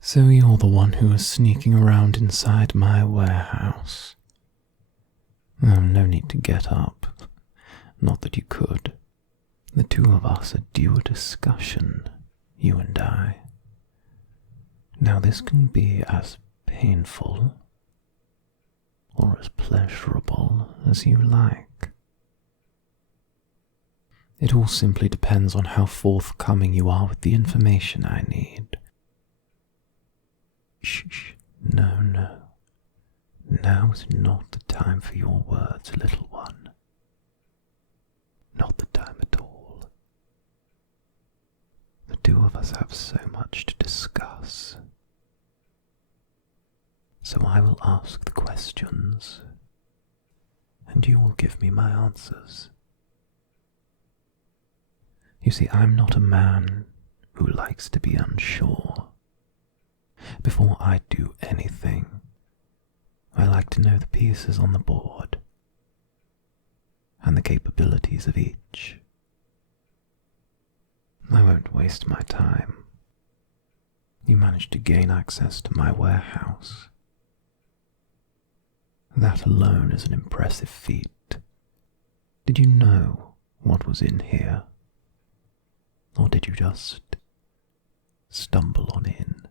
So you're the one who was sneaking around inside my warehouse. Oh, no need to get up. Not that you could. The two of us are due a discussion, you and I. Now this can be as painful or as pleasurable as you like. It all simply depends on how forthcoming you are with the information I need. Shh, no. Now is not the time for your words, little one. Not the time at all. The two of us have so much to discuss. So I will ask the questions, and you will give me my answers. You see, I'm not a man who likes to be unsure. Before I do anything, I like to know the pieces on the board and the capabilities of each. I won't waste my time. You managed to gain access to my warehouse. That alone is an impressive feat. Did you know what was in here? Or did you just stumble on in?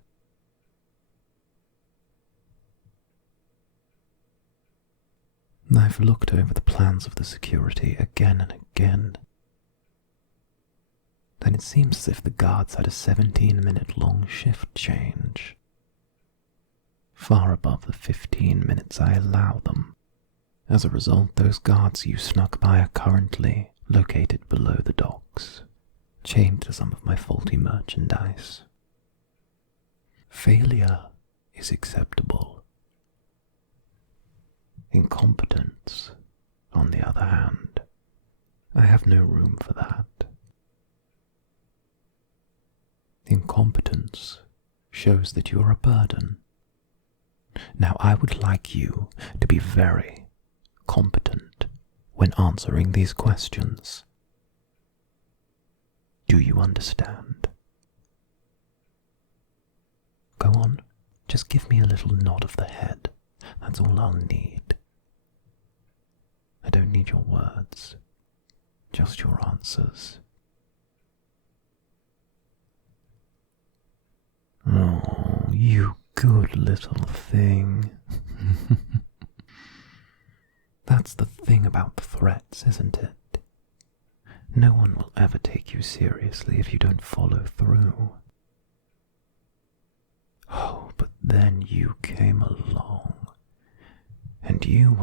I've looked over the plans of the security again and again. Then it seems as if the guards had a 17-minute-long shift change, far above the 15 minutes I allow them. As a result, those guards you snuck by are currently located below the docks, chained to some of my faulty merchandise. Failure is acceptable. Incompetence, on the other hand, I have no room for that. Incompetence shows that you're a burden. Now I would like you to be very competent when answering these questions. Do you understand? Go on, just give me a little nod of the head. That's all I'll need. I don't need your words, just your answers. Oh, you good little thing. That's the thing about the threats, isn't it? No one will ever take you seriously if you don't follow through. Oh, but then you came along, and you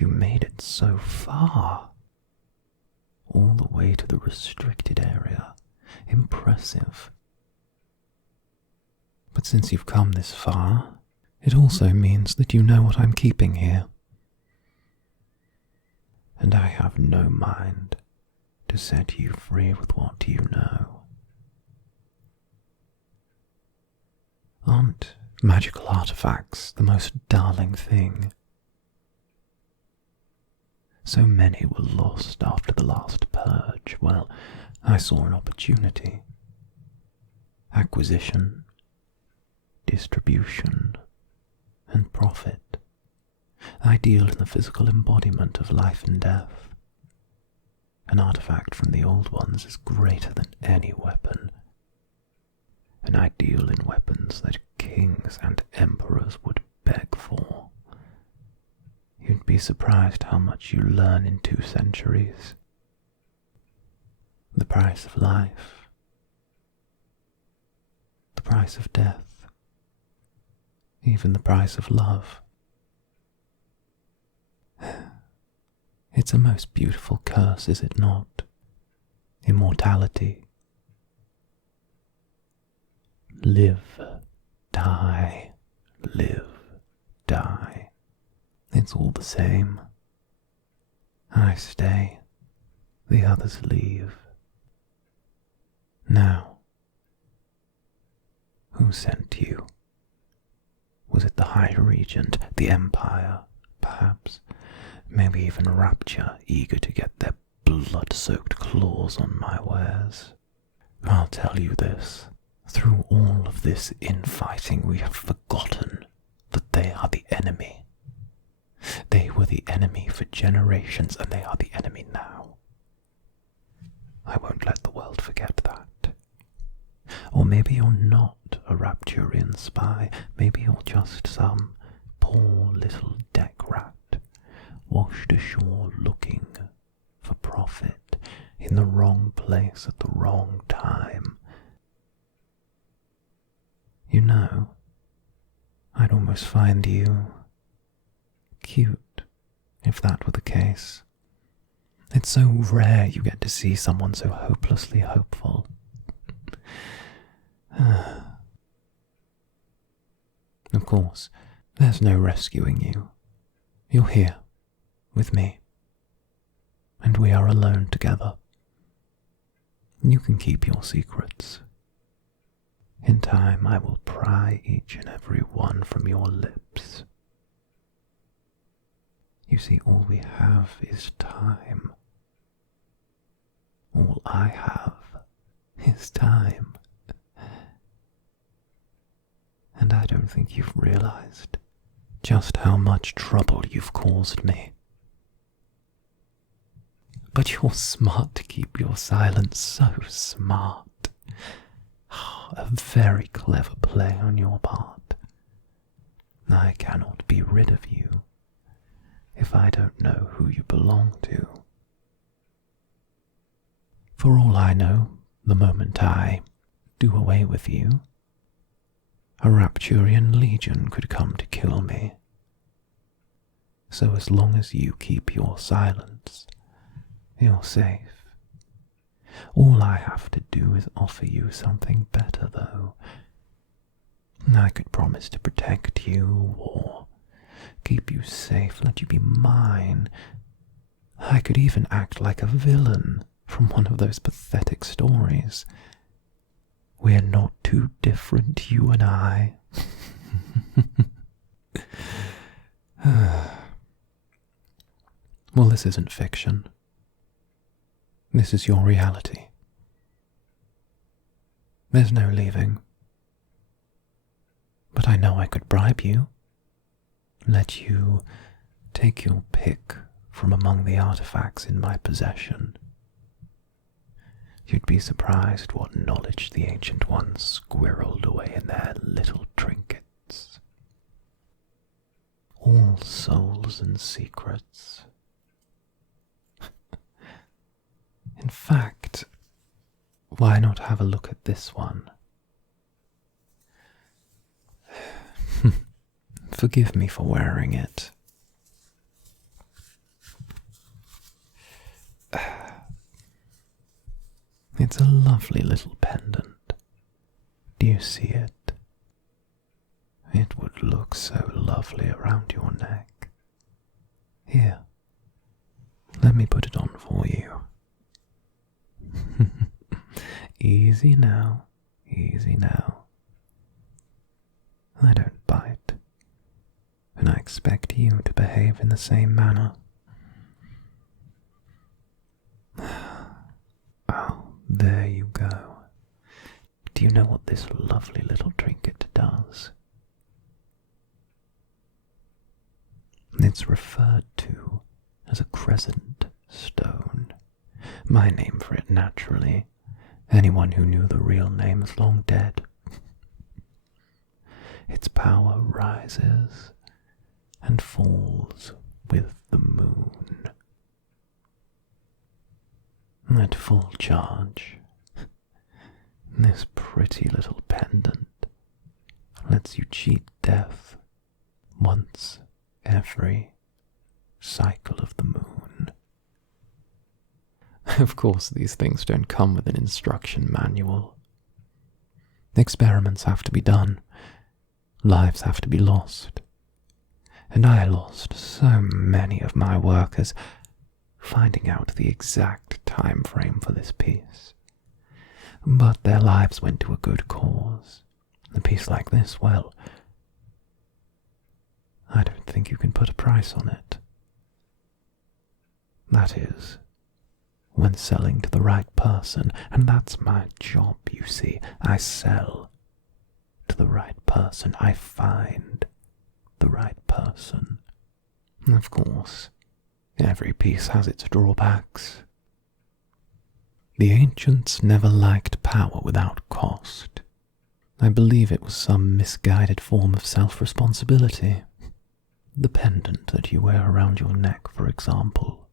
made it so far. All the way to the restricted area. Impressive. But since you've come this far, it also means that you know what I'm keeping here. And I have no mind to set you free with what you know. Aren't magical artifacts the most darling thing? So many were lost after the last purge. Well, I saw an opportunity. Acquisition, distribution, and profit. Ideal in the physical embodiment of life and death. An artifact from the old ones is greater than any weapon. An ideal in weapons that kings and emperors would beg for. You'd be surprised how much you learn in 2 centuries. The price of life. The price of death. Even the price of love. It's a most beautiful curse, is it not? Immortality. Live, die, live, die. It's all the same. I stay, the others leave. Now, who sent you? Was it the High Regent, the Empire, perhaps? Maybe even Rapture, eager to get their blood-soaked claws on my wares? I'll tell you this. Through all of this infighting, we have forgotten that they are the enemy. They were the enemy for generations, and they are the enemy now. I won't let the world forget that. Or maybe you're not a Rapturian spy. Maybe you're just some poor little deck rat washed ashore looking for profit in the wrong place at the wrong time. You know, I'd almost find you cute if that were the case. It's so rare you get to see someone so hopelessly hopeful. Of course, there's no rescuing you. You're here, with me, and we are alone together. You can keep your secrets. In time, I will pry each and every one from your lips. You see, all we have is time. All I have is time. And I don't think you've realized just how much trouble you've caused me. But you're smart to keep your silence, so smart. A very clever play on your part. I cannot be rid of you if I don't know who you belong to. For all I know, the moment I do away with you, a Rapturian legion could come to kill me. So as long as you keep your silence, you're safe. All I have to do is offer you something better, though. I could promise to protect you, or keep you safe, let you be mine. I could even act like a villain from one of those pathetic stories. We're not too different, you and I. Well, this isn't fiction. This is your reality. There's no leaving. But I know I could bribe you. Let you take your pick from among the artifacts in my possession. You'd be surprised what knowledge the Ancient Ones squirreled away in their little trinkets. All souls and secrets. In fact, why not have a look at this one? Forgive me for wearing it. It's a lovely little pendant. Do you see it? It would look so lovely around your neck. Here, let me put it on for you. Easy now, easy now. I don't bite, and I expect you to behave in the same manner. Oh, there you go. Do you know what this lovely little trinket does? It's referred to as a crescent stone. My name for it, naturally. Anyone who knew the real name is long dead. Its power rises and falls with the moon. At full charge, this pretty little pendant lets you cheat death once every cycle of the moon. Of course, these things don't come with an instruction manual. Experiments have to be done. Lives have to be lost. And I lost so many of my workers finding out the exact time frame for this piece. But their lives went to a good cause. A piece like this, well, I don't think you can put a price on it. That is, when selling to the right person, and that's my job, you see. I sell to the right person. I find the right person. Of course, every piece has its drawbacks. The ancients never liked power without cost. I believe it was some misguided form of self-responsibility. The pendant that you wear around your neck, for example.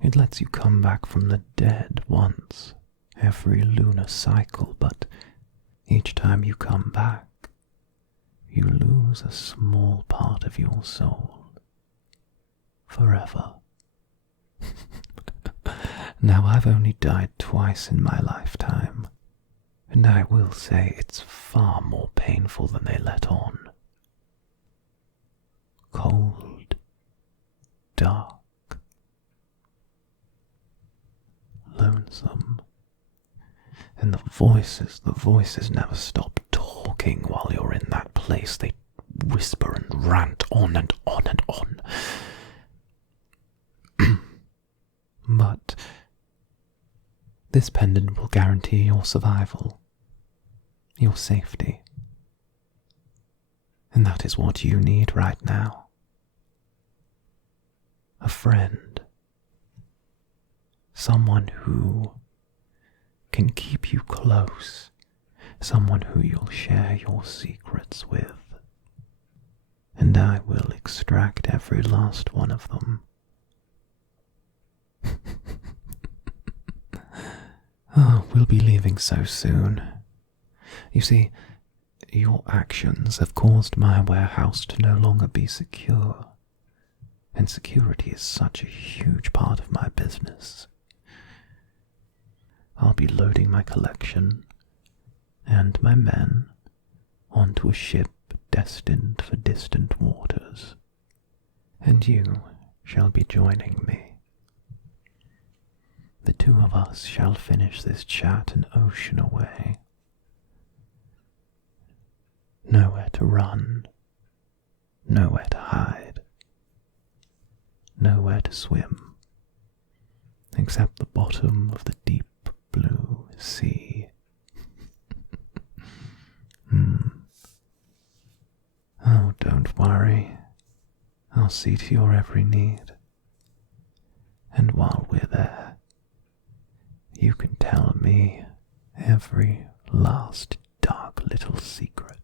It lets you come back from the dead once every lunar cycle, but each time you come back, you lose a small part of your soul. Forever. Now, I've only died twice in my lifetime, and I will say it's far more painful than they let on. Cold, dark, lonesome, and the voices never stop talking while you're in that place. They whisper and rant on and on and on. But this pendant will guarantee your survival, your safety. And that is what you need right now. A friend. Someone who can keep you close. Someone who you'll share your secrets with. And I will extract every last one of them. Oh, we'll be leaving so soon. You see, your actions have caused my warehouse to no longer be secure, and security is such a huge part of my business. I'll be loading my collection and my men onto a ship destined for distant waters, and you shall be joining me. The two of us shall finish this chat an ocean away. Nowhere to run, nowhere to hide, nowhere to swim, except the bottom of the deep blue sea. Oh, don't worry. I'll see to your every need. And while we're there, you can tell me every last dark little secret.